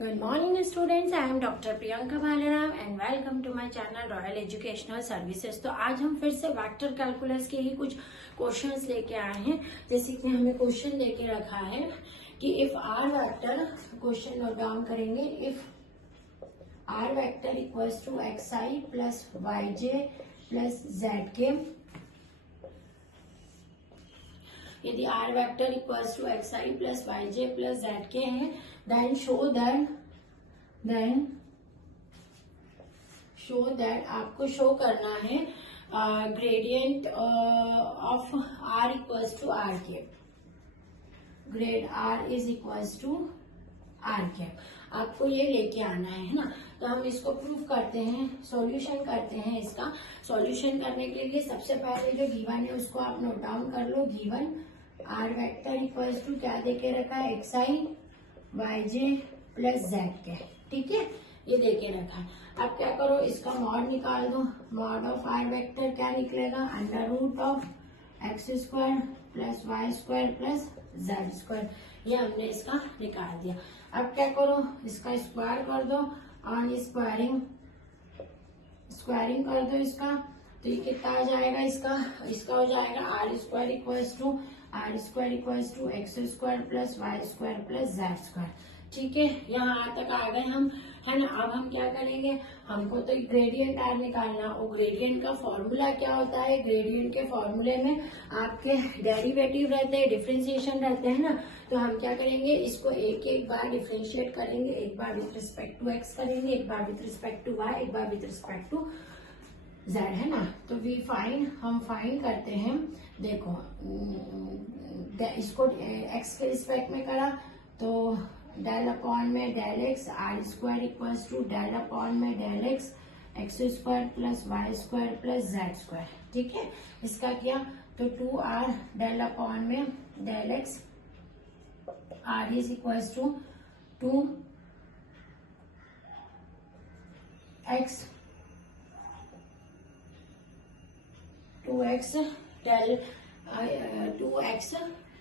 Good morning students, I am Dr. Priyanka Balaram and welcome to my channel Royal Educational Services। तो आज हम फिर से vector calculus के ही कुछ क्वेश्चंस लेके आए हैं। जैसे कि हमें क्वेश्चन लेके रखा है कि if R vector, question note down करेंगे, if R vector equals to X I plus Y J plus Z K, यदि R vector equals to X I plus Y J plus Z K हैं, then show that आपको show करना है gradient of R equals to R K, grad R is equals to R K, आपको ये लेके आना है ना। तो हम इसको प्रूव करते हैं, सॉल्यूशन करते हैं। इसका सॉल्यूशन करने के लिए सबसे पहले जो गिवन है उसको आप नोट डाउन कर लो। Given R vector equals to क्या देके रखा है, X I Y J plus Z K, ठीक है, ये देके रखा है। अब क्या करो, इसका मॉड निकाल दो। मॉड ऑफ आर वेक्टर क्या निकलेगा, under root of x square plus Y square plus Z square, ये हमने इसका निकाल दिया। अब क्या करो, इसका स्क्वायर कर दो और स्क्वायरिंग कर दो इसका, तो ये कितना आ जाएगा, इसका हो जाएगा r square equals to x square plus Y square plus Z square, ठीक है। यहाँ तक आ गए हम, है ना। अब हम क्या करेंगे, हमको तो ग्रेडियंट आर निकालना। और ग्रेडियंट का फॉर्मूला क्या होता है, ग्रेडियंट के फॉर्मूले में आपके डेरिवेटिव रहते हैं, डिफरेंशिएशन रहते हैं ना। तो हम क्या करेंगे, इसको एक एक बार डिफरेंशिएट करेंगे, एक bar with respect to x करेंगे, एक bar with respect to Y, एक bar with respect to z, है ना। तो हम फाइंड करते हैं। देखो इसको एक्स के रिस्पेक्ट में करा तो डेल अपॉन में del x R square equals to del upon में del X X square plus Y square plus Z square, ठीक है। इसका किया तो 2r डेल अपॉन में del x R is equals to 2x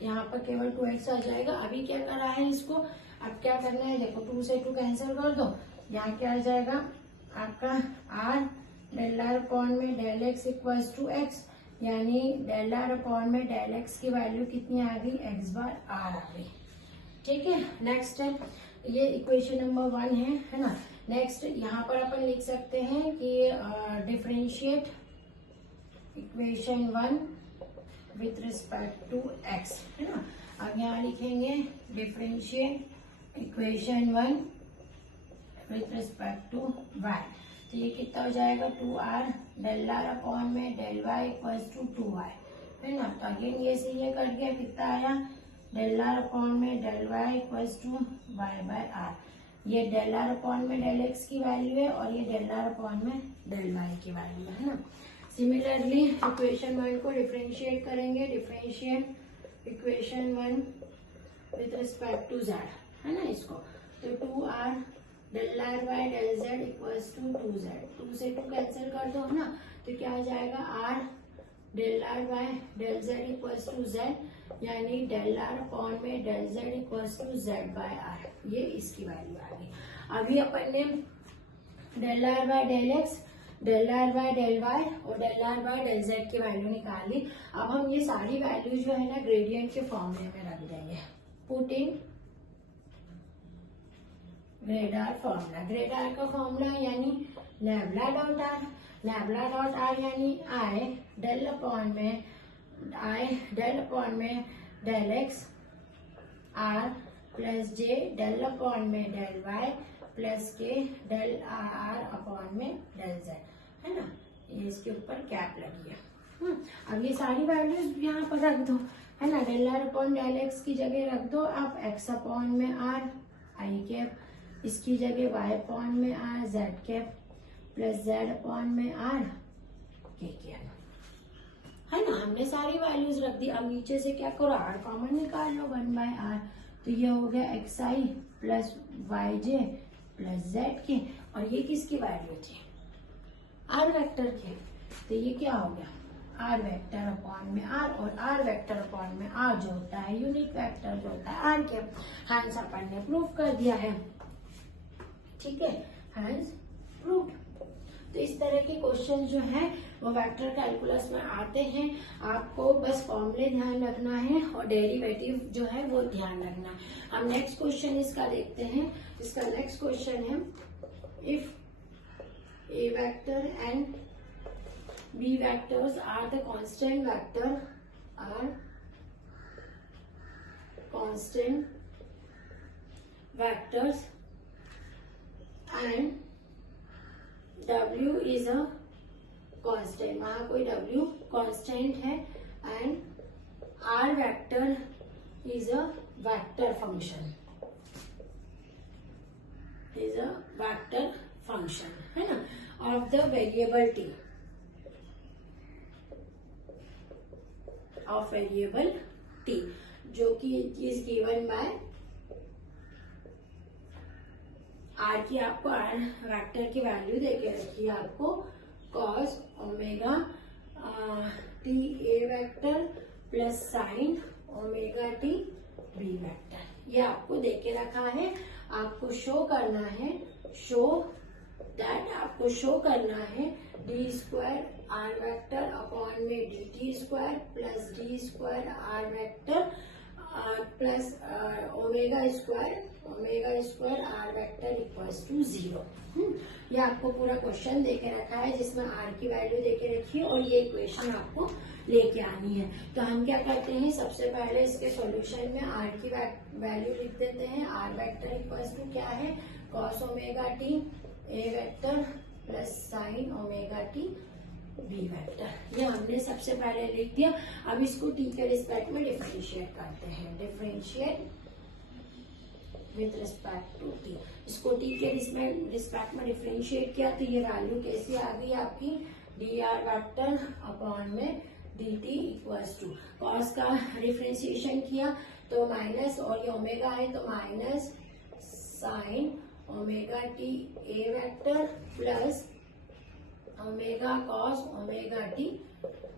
यहाँ पर केवल 2x आ जाएगा। अभी क्या करा है इसको, अब क्या करना है, देखो 2 से 2 कैंसिल कर दो, यहाँ क्या आ जाएगा आपका r डेल आर अपॉन में del x equals to x, यानी डेल आर अपॉन में डेल एक्स की वैल्यू कितनी आ गई, एक्स बार आर आ गई, ठीक है। नेक्स्ट है, ये इक्वेशन नंबर 1 है ना। नेक्स्ट यहाँ पर अपन लिख सकते हैं कि differentiate equation 1 with respect to x, है ना। अब यहाँ लिखेंगे differentiate equation 1 with respect to y, तो ये कितना हो जाएगा 2r डेल आर अपॉन में del y equals to 2y, है ना। तो अगेन ये से ये कर दिया, कितना आया डेल आर अपॉन में del y equals to y by r. ये डेल आर अपॉन में डेल एक्स की वैल्यू है और ये डेल आर अपॉन में डेल वाई की वैल्यू है ना। सिमिलरली इक्वेशन 1 को डिफरेंशिएट करेंगे, differentiate equation 1 with respect to z, है ना। इसको तो 2r del are by del Z equals to 2z, 2 से 2 कैंसिल कर दो, है ना। तो क्या आ जाएगा r del are by del Z equals to z, यानी डेल आर अपॉन में del Z equals to z by r, ये इसकी वैल्यू आ गई। अभी अपन ने del are by del X, del are by del Y और del are by del Z की वैल्यू निकाल ली। अब हम ये सारी वैल्यू जो है ना ग्रेडियंट के फॉर्मूले में रख देंगे। Put in grad r formula, grad r का फॉर्मूला यानी लैम्ब्डा डॉट आर यानी आई डेल अपॉन में del x r plus j del upon में del y plus k del are upon में डेल जेड, है ना। ये इसके ऊपर कैप लगी है। अब ये सारी वैल्यूज यहाँ पर रख दो, है ना। Del are upon del x की जगह रख दो आप एक्स अपॉन में आर आई कैप, इसकी जगह वाई अपॉन में r z cap plus z upon में आर के कैप, है ना। हमने सारी वैल्यूज रख दी। अब नीचे से क्या करो, आर कॉमन निकाल लो, 1 बाय आर, तो ये हो गया x I plus Y J plus Z के, और ये किसकी वैल्यू थी, आर वेक्टर के, तो ये क्या हो गया आर वेक्टर अपॉन में आर, और आर वेक्टर अपॉन में आर जो होता है यूनिट वेक्टर जो होता है आर के। हैंस अपन ने प्रूव कर दिया है। ठीक है, हैज प्रूव्ड। तो इस तरह के क्वेश्चन जो है वो वेक्टर कैलकुलस में आते हैं। आपको बस फॉर्मूले ध्यान रखना है और डेरिवेटिव जो है वो ध्यान रखना है। हम नेक्स्ट क्वेश्चन इसका देखते हैं। इसका नेक्स्ट क्वेश्चन है, if a vector and b vectors are the constant vector, are constant vectors and W is a constant, वहां कोई W कांस्टेंट है, and R vector is a vector function, is a vector function, है ना, of the variable t, of variable t, जो कि is given by are की, आपको are vector की वैल्यू देके रखी है आपको cos omega t a vector plus sine omega t b vector, ये आपको देके रखा है। आपको शो करना है, आपको शो करना है D square are vector upon में D T square plus D square are vector plus omega square are vector equals to 0। ये आपको पूरा क्वेश्चन देके रखा है जिसमें आर की वैल्यू देके रखी है और ये इक्वेशन आपको लेके आनी है। तो हम क्या करते हैं, सबसे पहले इसके सॉल्यूशन में आर की वैल्यू लिख देते हैं। आर वेक्टर इक्वल्स टू क्या है, cos omega t a vector plus sine omega t b vector, ये हमने सबसे पहले लिख दिया। अब इसको टी के रिस्पेक्ट में डिफरेंशिएट करते हैं, differentiate with respect to t. इसको टी के रिस्पेक्ट में डिफरेंशिएट किया तो ये वैल्यू कैसी आ गई आपकी, डी आर वेक्टर अपॉन में D t equals to, cos का डिफरेंशिएशन किया तो माइनस, और ये ओमेगा है तो minus sine omega t a vector plus omega cos omega t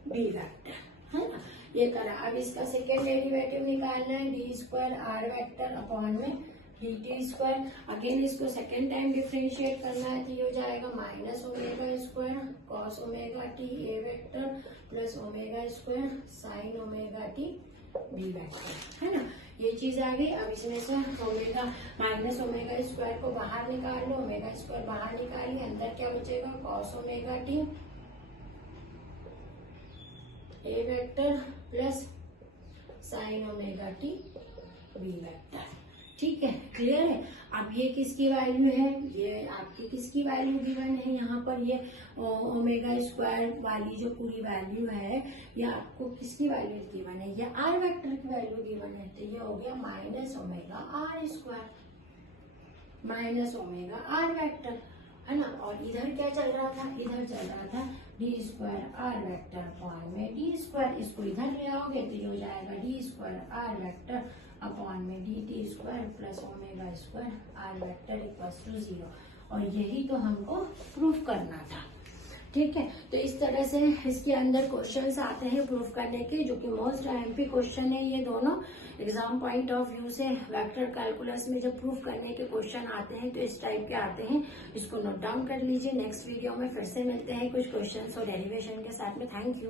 b vector, है ना, ये करा। अब इसका सेकेंड डेरिवेटिव निकालना है, D square are vector upon में डी टी स्क्वायर। अगेन इसको सेकेंड टाइम डिफरेंशिएट करना है तो ये हो जाएगा minus omega square cos omega t a vector plus omega square sine omega t b vector, है ना, ये चीज आ गई। अब इसमें से ओमेगा माइनस ओमेगा स्क्वायर को बाहर निकाल लो, ओमेगा स्क्वायर बाहर निकालिए, अंदर क्या बचेगा, cos omega t a vector plus sine omega t b vector, ठीक है, क्लियर है। अब ये किसकी वैल्यू है, ये आपकी किसकी वैल्यू गिवन है, यहाँ पर ये ओमेगा स्क्वायर वाली जो पूरी वैल्यू है ये आपको किसकी वैल्यू गिवन है, ये आर वेक्टर की वैल्यू गिवन है। तो ये हो गया minus omega r square minus omega r vector, है ना। और इधर क्या चल रहा था, इधर चल रहा था D square are vector upon में डी स्क्वायर, इसको इधर ले आओगे तो ये हो जाएगा D square are vector upon में D T square plus omega square are vector equals to 0। और यही तो हमको प्रूफ करना था, ठीक है। तो इस तरह से इसके अंदर क्वेश्चंस आते हैं प्रूफ करने के, जो कि मोस्ट आईएमपी क्वेश्चन है ये दोनों। एग्जाम पॉइंट ऑफ व्यू से वेक्टर कैलकुलस में जब प्रूफ करने के क्वेश्चन आते हैं तो इस टाइप के आते हैं, इसको नोट डाउन कर लीजिए। नेक्स्ट वीडियो में फिर से मिलते हैं कुछ क्वेश्चंस और डेरिवेशन के साथ में। Thank you.